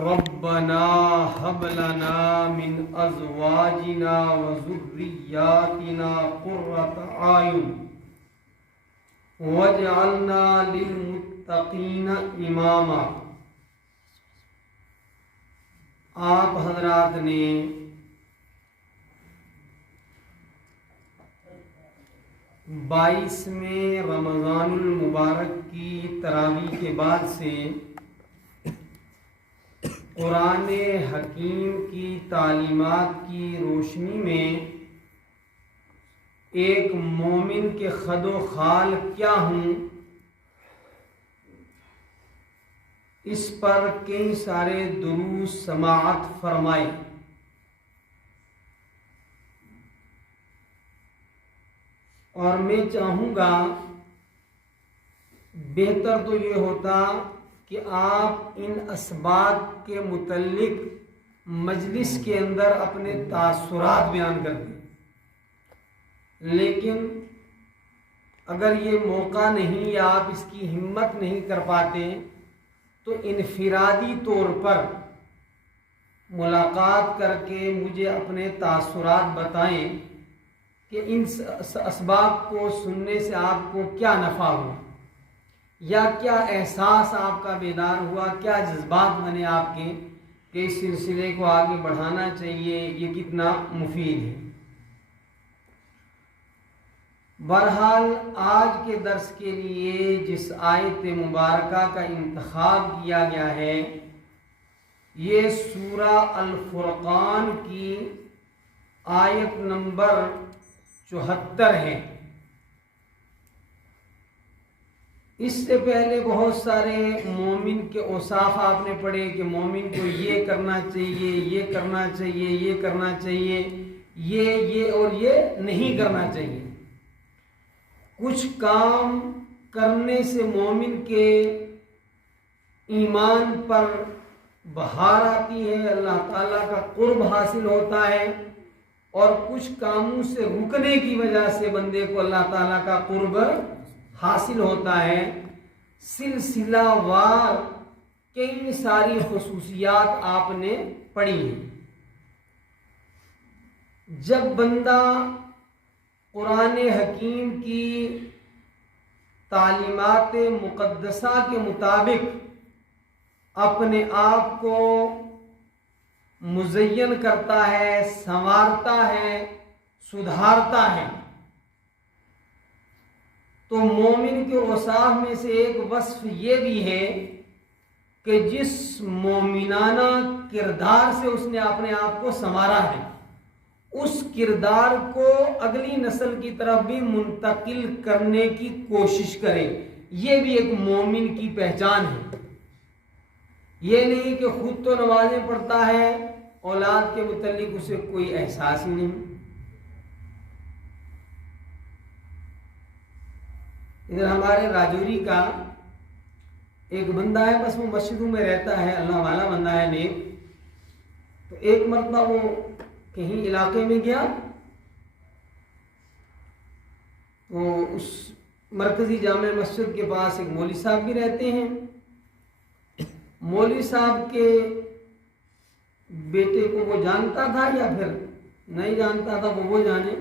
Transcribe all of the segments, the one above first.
ربنا هب لنا من ازواجنا وذرياتنا قرة اعین واجعلنا للمتقین اماما۔ آپ حضرات نے بائیسویں رمضان المبارک کی تراویح کے بعد سے قرآن حکیم کی تعلیمات کی روشنی میں ایک مومن کے خد و خال کیا ہوں، اس پر کئی سارے دروس سماعت فرمائے۔ اور میں چاہوں گا بہتر تو یہ ہوتا کہ آپ ان اسباب کے متعلق مجلس کے اندر اپنے تاثرات بیان کر دیں، لیکن اگر یہ موقع نہیں یا آپ اس کی ہمت نہیں کر پاتے تو انفرادی طور پر ملاقات کر کے مجھے اپنے تاثرات بتائیں کہ ان اسباب کو سننے سے آپ کو کیا نفع ہوا، یا کیا احساس آپ کا بیدار ہوا، کیا جذبات بنے آپ کے کہ اس سلسلے کو آگے بڑھانا چاہیے، یہ کتنا مفید ہے۔ بہرحال آج کے درس کے لیے جس آیت مبارکہ کا انتخاب کیا گیا ہے یہ سورہ الفرقان کی آیت نمبر 74 ہے۔ اس سے پہلے بہت سارے مومن کے اوصاف آپ نے پڑھے کہ مومن کو یہ کرنا چاہیے، یہ کرنا چاہیے، یہ کرنا چاہیے، یہ اور یہ نہیں کرنا چاہیے۔ کچھ کام کرنے سے مومن کے ایمان پر بہار آتی ہے، اللہ تعالیٰ کا قرب حاصل ہوتا ہے، اور کچھ کاموں سے رکنے کی وجہ سے بندے کو اللہ تعالیٰ کا قرب حاصل ہوتا ہے۔ سلسلہ وار کئی ساری خصوصیات آپ نے پڑھی ہیں۔ جب بندہ قرآن حکیم کی تعلیمات مقدسہ کے مطابق اپنے آپ کو مزین کرتا ہے، سنوارتا ہے، سدھارتا ہے، تو مومن کے اوصاف میں سے ایک وصف یہ بھی ہے کہ جس مومنانہ کردار سے اس نے اپنے آپ کو سنوارا ہے اس کردار کو اگلی نسل کی طرف بھی منتقل کرنے کی کوشش کرے۔ یہ بھی ایک مومن کی پہچان ہے۔ یہ نہیں کہ خود تو نمازیں پڑھتا ہے، اولاد کے متعلق اسے کوئی احساس ہی نہیں۔ ادھر ہمارے راجوری کا ایک بندہ ہے، بس وہ مسجدوں میں رہتا ہے، اللہ والا بندہ ہے نیک۔ تو ایک مرتبہ وہ کہیں علاقے میں گیا تو اس مرکزی جامع مسجد کے پاس ایک مولوی صاحب بھی رہتے ہیں۔ مولوی صاحب کے بیٹے کو وہ جانتا تھا یا پھر نہیں جانتا تھا، وہ جانے۔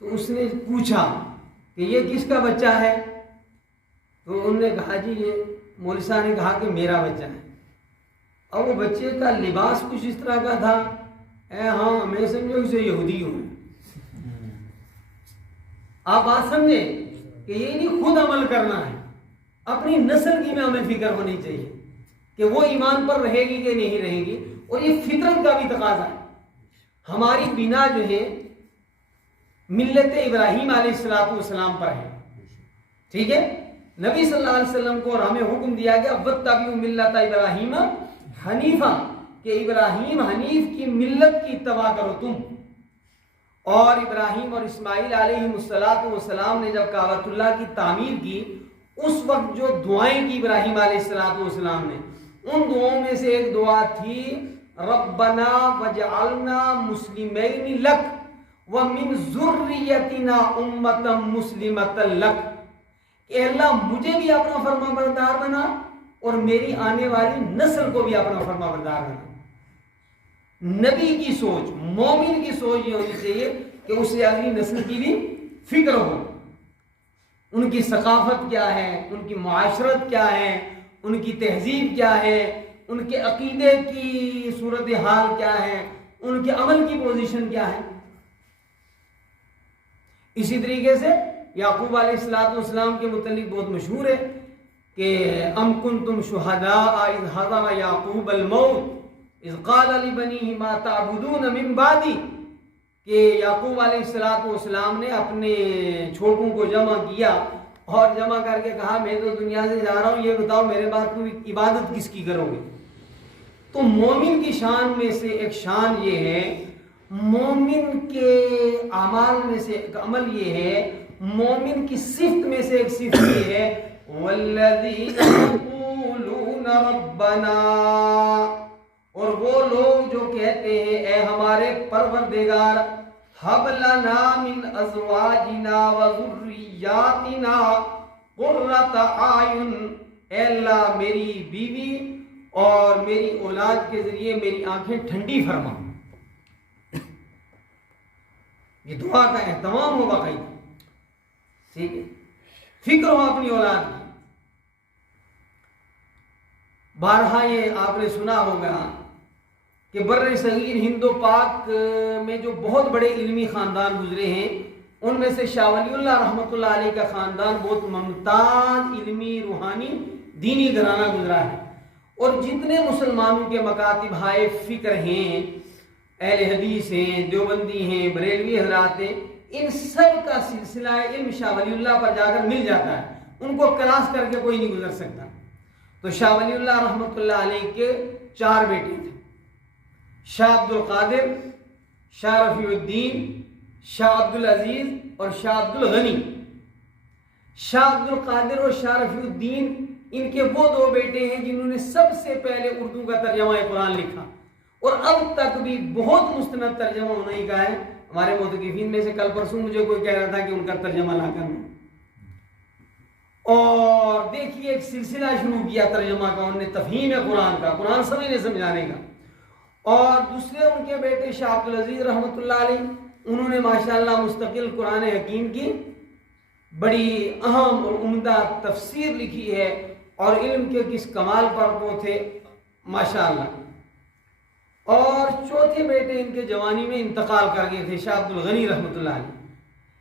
تو اس نے پوچھا کہ یہ کس کا بچہ ہے؟ تو انہوں نے کہا جی یہ مولوی صاحب نے کہا کہ میرا بچہ ہے۔ اور وہ بچے کا لباس کچھ اس طرح کا تھا، ہاں میں سمجھو اسے یہودی ہوں۔ آپ بات سمجھے کہ یہ نہیں خود عمل کرنا ہے، اپنی نسل کی میں ہمیں فکر ہونی چاہیے کہ وہ ایمان پر رہے گی کہ نہیں رہے گی، اور یہ فطرت کا بھی تقاضا ہے۔ ہماری بنا جو ہے ملت ابراہیم علیہ السلام پر ہے، ٹھیک ہے؟ نبی صلی اللہ علیہ وسلم کو اور ہمیں حکم دیا گیا وَاتَّبِعُوا مِلَّتَ ابراہیم حنیفا، کہ ابراہیم حنیف کی ملت کی اتباع کرو تم۔ اور ابراہیم اور اسماعیل علیہ السلام نے جب کعبۃ اللہ کی تعمیر کی اس وقت جو دعائیں کی ابراہیم علیہ السلام نے، ان دعاؤں میں سے ایک دعا تھی ربنا وجعلنا مسلمین لک ومن ذریتنا امتا مسلمتا لک، کہ اللہ مجھے بھی اپنا فرما بردار بنا اور میری آنے والی نسل کو بھی اپنا فرما بردار بنا۔ نبی کی سوچ، مومن کی سوچ یہ ہونی چاہیے کہ اسے اگلی نسل کی بھی فکر ہو، ان کی ثقافت کیا ہے، ان کی معاشرت کیا ہے، ان کی تہذیب کیا ہے، ان کے عقیدے کی صورتحال کیا ہے، ان کے عمل کی پوزیشن کیا ہے۔ اسی طریقے سے یعقوب علیہ السلام کے متعلق بہت مشہور ہے کہ ام کنتم شہداء اذ حضر یعقوب الموت اذ قال لبنیہ ما تعبدون من بعدی، کہ یعقوب علیہ السلام نے اپنے چھوٹوں کو جمع کیا اور جمع کر کے کہا میں تو دنیا سے جا رہا ہوں، یہ بتاؤ میرے بعد تم عبادت کس کی کرو گے۔ تو مومن کی شان میں سے ایک شان یہ ہے، مومن کے اعمال میں سے ایک عمل یہ ہے، مومن کی صفت میں سے ایک صفت یہ ہے والذین یقولون ربنا، اور وہ لوگ جو کہتے ہیں اے ہمارے پروردگار ہب لنا من ازواجنا وذریاتنا قرۃ اعین، اے اللہ میری بیوی اور میری اولاد کے ذریعے میری آنکھیں ٹھنڈی فرما۔ یہ دعا کا اہتمام ہو باقاعدہ، ٹھیک ہے، فکر ہو اپنی اولاد کی۔ بارہا یہ آپ نے سنا ہوگا کہ بر صغیر ہند و پاک میں جو بہت بڑے علمی خاندان گزرے ہیں ان میں سے شاہ ولی اللہ رحمۃ اللہ علیہ کا خاندان بہت ممتاز علمی روحانی دینی گھرانہ گزرا ہے، اور جتنے مسلمانوں کے مکاتب ہائے فکر ہیں، اہل حدیث ہیں، دیوبندی ہیں، بریلوی حضرات ہیں، ان سب کا سلسلہ علم شاہ ولی اللہ پر جا کر مل جاتا ہے، ان کو کلاس کر کے کوئی نہیں گزر سکتا۔ تو شاہ ولی اللہ رحمۃ اللہ علیہ کے 4 بیٹے تھے، شاہ عبد القادر، شاہ رفیع الدین، شاہ عبد العزیز اور شاہ عبد الغنی۔ شاہ عبد القادر اور شاہ رفیع الدین ان کے وہ 2 بیٹے ہیں جنہوں نے سب سے پہلے اردو کا ترجمہ قرآن لکھا، اور اب تک بھی بہت مستند ترجمہ انہیں کا ہے۔ ہمارے محققین میں سے کل پرسوں مجھے کوئی کہہ رہا تھا کہ ان کا ترجمہ لا کرنا، اور دیکھیے ایک سلسلہ شروع کیا ترجمہ کا، انہوں نے تفہیم قرآن کا، قرآن سمجھانے کا۔ اور دوسرے ان کے بیٹے شاہ عبد العزیز رحمۃ اللہ علیہ، انہوں نے ماشاءاللہ مستقل قرآن حکیم کی بڑی اہم اور عمدہ تفسیر لکھی ہے، اور علم کے کس کمال پر وہ تھے ماشاءاللہ۔ اور چوتھے بیٹے ان کے جوانی میں انتقال کر گئے تھے، شاہ عبد الغنی رحمۃ اللہ علیہ،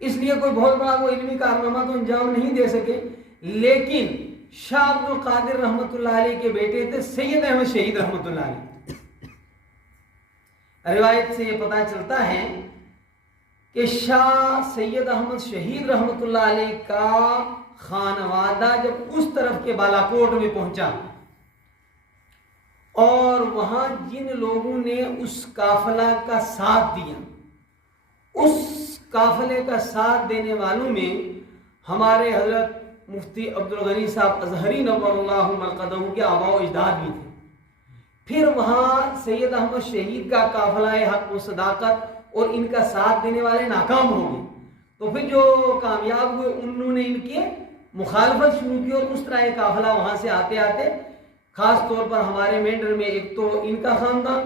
اس لیے کوئی بہت بڑا وہ علمی کارنامہ تو انجام نہیں دے سکے، لیکن شاہ عبد القادر رحمۃ اللہ علیہ کے بیٹے تھے سید احمد شہید رحمۃ اللہ علیہ۔ روایت سے یہ پتہ چلتا ہے کہ شاہ سید احمد شہید رحمۃ اللہ علیہ کا خانوادہ جب اس طرف کے بالاکوٹ میں پہنچا، اور وہاں جن لوگوں نے اس قافلہ کا ساتھ دیا، اس قافلے کا ساتھ دینے والوں میں ہمارے حضرت مفتی عبد الغنی صاحب اظہری نور اللہ مرقدہ کے آباء و اجداد بھی تھے۔ پھر وہاں سید احمد شہید کا قافلہ حق و صداقت اور ان کا ساتھ دینے والے ناکام ہو گئے، تو پھر جو کامیاب ہوئے انہوں نے ان کی مخالفت شروع کی، اور اس طرح یہ قافلہ وہاں سے آتے آتے خاص طور پر ہمارے مینڈر میں ایک تو ان کا خاندان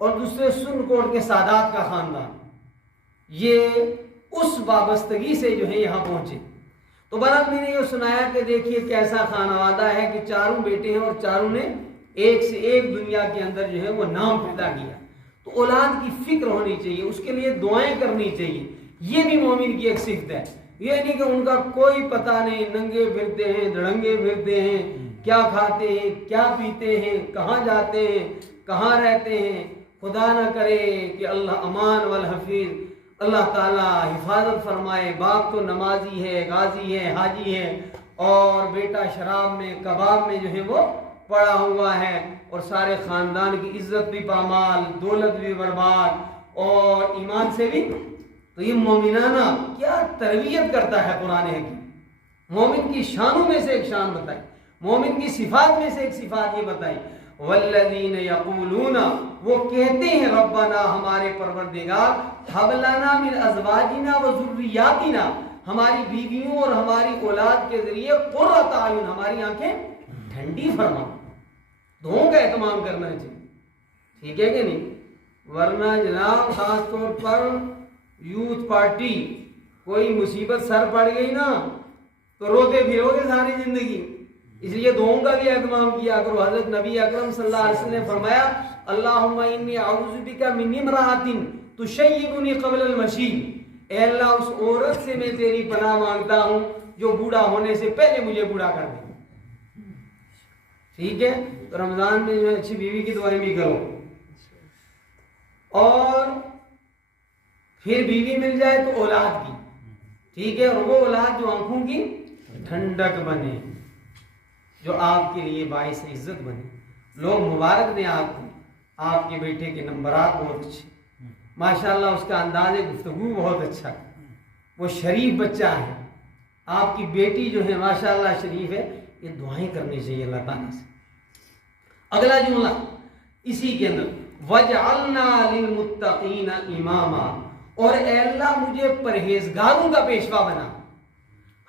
اور دوسرے سن کوٹ کے سادات کا خاندان، یہ اس وابستگی سے جو ہے یہاں پہنچے۔ تو برات میں نے یہ سنایا کہ دیکھیے کیسا خانوادہ ہے کہ 4 بیٹے ہیں، اور 4 نے ایک سے ایک دنیا کے اندر جو ہے وہ نام پیدا کیا۔ تو اولاد کی فکر ہونی چاہیے، اس کے لیے دعائیں کرنی چاہیے، یہ بھی مومن کی ایک صفت ہے۔ یہ نہیں کہ ان کا کوئی پتہ نہیں، ننگے پھرتے ہیں، دڑنگے پھرتے ہیں، کیا کھاتے ہیں، کیا پیتے ہیں، کہاں جاتے ہیں، کہاں رہتے ہیں، خدا نہ کرے کہ اللہ امان والحفیظ، اللہ تعالیٰ حفاظت فرمائے، باپ تو نمازی ہے، غازی ہے، حاجی ہے، اور بیٹا شراب میں کباب میں جو ہے وہ پڑا ہوا ہے، اور سارے خاندان کی عزت بھی پامال، دولت بھی برباد، اور ایمان سے بھی۔ تو یہ مومنانہ کیا تربیت کرتا ہے قرآن حکیم، مومن کی شانوں میں سے ایک شان بتائی، مومن کی صفات میں سے ایک صفات یہ بتائی، والذین یقولون، وہ کہتے ہیں ربنا، ہمارے پروردگار، ھب لنا من ازواجنا وذریاتنا، ہماری بیویوں اور ہماری اولاد کے ذریعے قرۃ اعین، ہماری آنکھیں ٹھنڈی فرماؤ، دعاؤں کا اہتمام کرنا چاہیے، ٹھیک ہے کہ نہیں؟ ورنہ جناب خاص طور پر یوتھ پارٹی کوئی مصیبت سر پڑ گئی نا تو روتے پھرو گے ساری زندگی، اس لیے دعاؤں کا بھی اہتمام کیا کرو۔ حضرت نبی اکرم صلی اللہ علیہ وسلم نے فرمایا اللہم انی اعوذ بک من امرأۃ تشیبنی قبل المشیب، اے اللہ اس عورت سے میں تیری پناہ مانگتا ہوں جو بوڑھا ہونے سے پہلے مجھے بوڑھا کر دے، ٹھیک ہے؟ تو رمضان میں جو ہے اچھی بیوی کی دعائیں بھی کرو، اور پھر بیوی مل جائے تو اولاد کی، ٹھیک ہے؟ اور وہ اولاد جو آنکھوں کی ٹھنڈک بنے، جو آپ کے لیے باعث عزت بنے۔ لوگ مبارک دیں آپ کو، آپ کے بیٹے کے نمبرات بہت اچھے، ماشاءاللہ اس کا انداز گفتگو بہت اچھا ہے، وہ شریف بچہ ہے، آپ کی بیٹی جو ہے ماشاءاللہ شریف ہے، یہ دعائیں کرنی چاہیے اللہ تعالیٰ سے۔ اگلا جملہ اسی کے اندر وَجْعَلْنَا لِلْمُتَّقِينَ إِمَامًا، اور اے اللہ مجھے پرہیزگاروں کا پیشوا بنا۔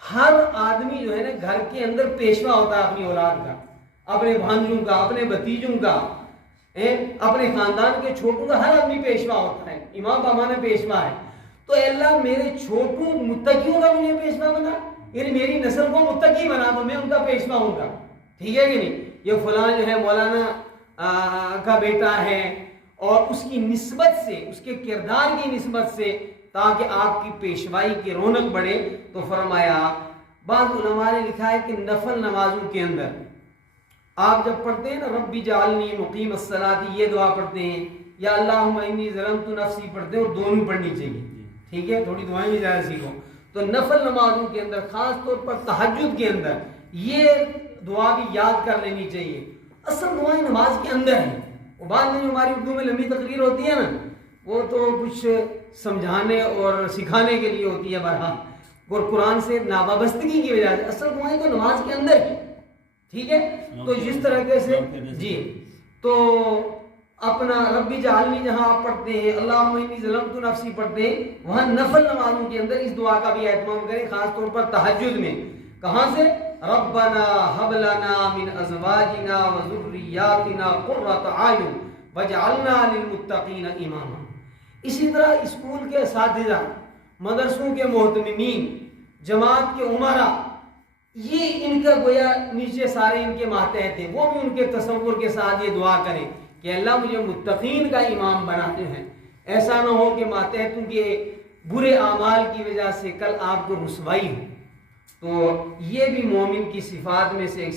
ہر آدمی جو ہے نا گھر کے اندر پیشوا ہوتا ہے اپنی اولاد کا، اپنے بھانجوں کا، اپنے بھتیجوں کا، اپنے خاندان کے چھوٹوں کا، ہر آدمی پیشوا ہوتا ہے، امام کا معنی پیشوا ہے۔ تو اے اللہ میرے چھوٹوں متقیوں کا مجھے پیشوا بنا، یعنی میری نسل کو متقی بنا تو میں ان کا پیشوا ہوں گا، ٹھیک ہے کہ نہیں؟ یہ فلاں جو ہے مولانا کا بیٹا ہے، اور اس کی نسبت سے، اس کے کردار کی نسبت سے، تاکہ آپ کی پیشوائی کی رونق بڑھے، تو فرمایا بعض علماء نے لکھا ہے کہ نفل نمازوں کے اندر آپ جب پڑھتے ہیں نا رب جعلنی مقیم الصلاۃ، یہ دعا پڑھتے ہیں، یا اللہم انی ظلمت نفسی پڑھتے ہیں، اور دونوں پڑھنی چاہیے، ٹھیک ہے؟ تھوڑی دعائیں بھی زیادہ سیکھو۔ تو نفل نمازوں کے اندر خاص طور پر تہجد کے اندر یہ دعا بھی یاد کر لینی چاہیے۔ اصل دعائیں نماز کے اندر ہیں، وہ بعد میں جو ہماری اردو میں لمبی تقریر ہوتی ہے نا وہ تو کچھ سمجھانے اور سکھانے کے لیے ہوتی ہے بہرحال، اور قرآن سے ناوابستگی کی وجہ سے اصل دعائیں تو نماز کے اندر ہی، ٹھیک ہے؟ تو جس طریقے سے جی، تو اپنا ربی جعلنی جہاں آپ پڑھتے ہیں، اللہم انی ظلمت نفسی پڑھتے ہیں، وہاں نفل نمازوں کے اندر اس دعا کا بھی اہتمام کریں، خاص طور پر تہجد میں۔ کہاں سے؟ ربنا هب لنا من ازواجنا وذرياتنا قرة اعین واجعلنا للمتقین اماما۔ اسی طرح اسکول کے اساتذہ، مدرسوں کے محتممین، جماعت کے عمرا، یہ ان کا گویا نیچے سارے ان کے ماتحت ہیں، وہ بھی ان کے تصور کے ساتھ یہ دعا کریں کہ اللہ مجھے متقین کا امام بناتے ہیں۔ ایسا نہ ہو کہ ماتحتوں کے برے اعمال کی وجہ سے کل آپ کو رسوائی ہو۔ تو یہ بھی مومن کی صفات میں سے ایک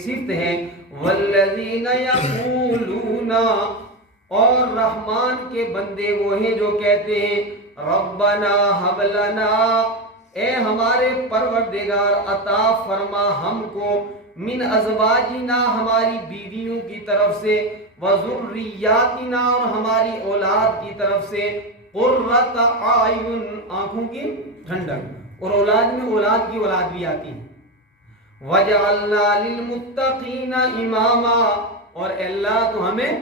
صفت ہے، والذین یقولون، اور رحمان کے بندے وہ ہیں جو کہتے ہیں ربنا ھب لنا، اے ہمارے پروردگار عطا فرما ہم کو، من ازواجنا ہماری بیویوں کی طرف سے، وذریاتنا اور ہماری اولاد کی طرف سے، قرۃ اعین آنکھوں کی ٹھنڈک، اور اولاد میں اولاد کی اولاد بھی آتی ہے، وجعلنا للمتقین اماما، اور اللہ تو ہمیں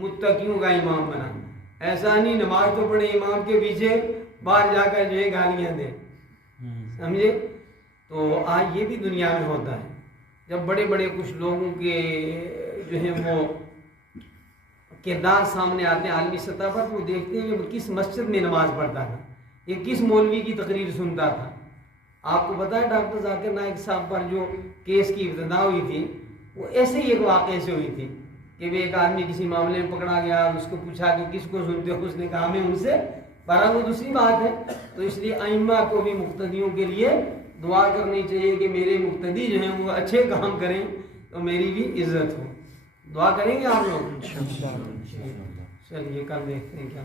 متقیوں کا امام بنا۔ ایسا نہیں نماز تو پڑھے امام کے پیچھے باہر جا کر جو ہے گالیاں دے، سمجھے؟ تو آج یہ بھی دنیا میں ہوتا ہے، جب بڑے بڑے کچھ لوگوں کے جو ہے وہ کردار سامنے آتے ہیں عالمی سطح پر، تو دیکھتے ہیں کہ وہ کس مسجد میں نماز پڑھتا تھا، یہ کس مولوی کی تقریر سنتا تھا۔ آپ کو پتا ہے ڈاکٹر ذاکر نائک صاحب پر جو کیس کی ابتدا ہوئی تھی، وہ ایسے ہی ایک واقعے سے ہوئی تھی کہ وہ ایک آدمی کسی معاملے میں پکڑا گیا، اس کو پوچھا کہ کس کو سنتے ہو، اس نے کہا میں ان سے، پر وہ دوسری بات ہے۔ تو اس لیے ائمہ کو بھی مقتدیوں کے لیے دعا کرنی چاہیے کہ میرے مقتدی جو ہیں وہ اچھے کام کریں تو میری بھی عزت ہو۔ دعا کریں گے آپ لوگ؟ چلیے کل دیکھتے ہیں کیا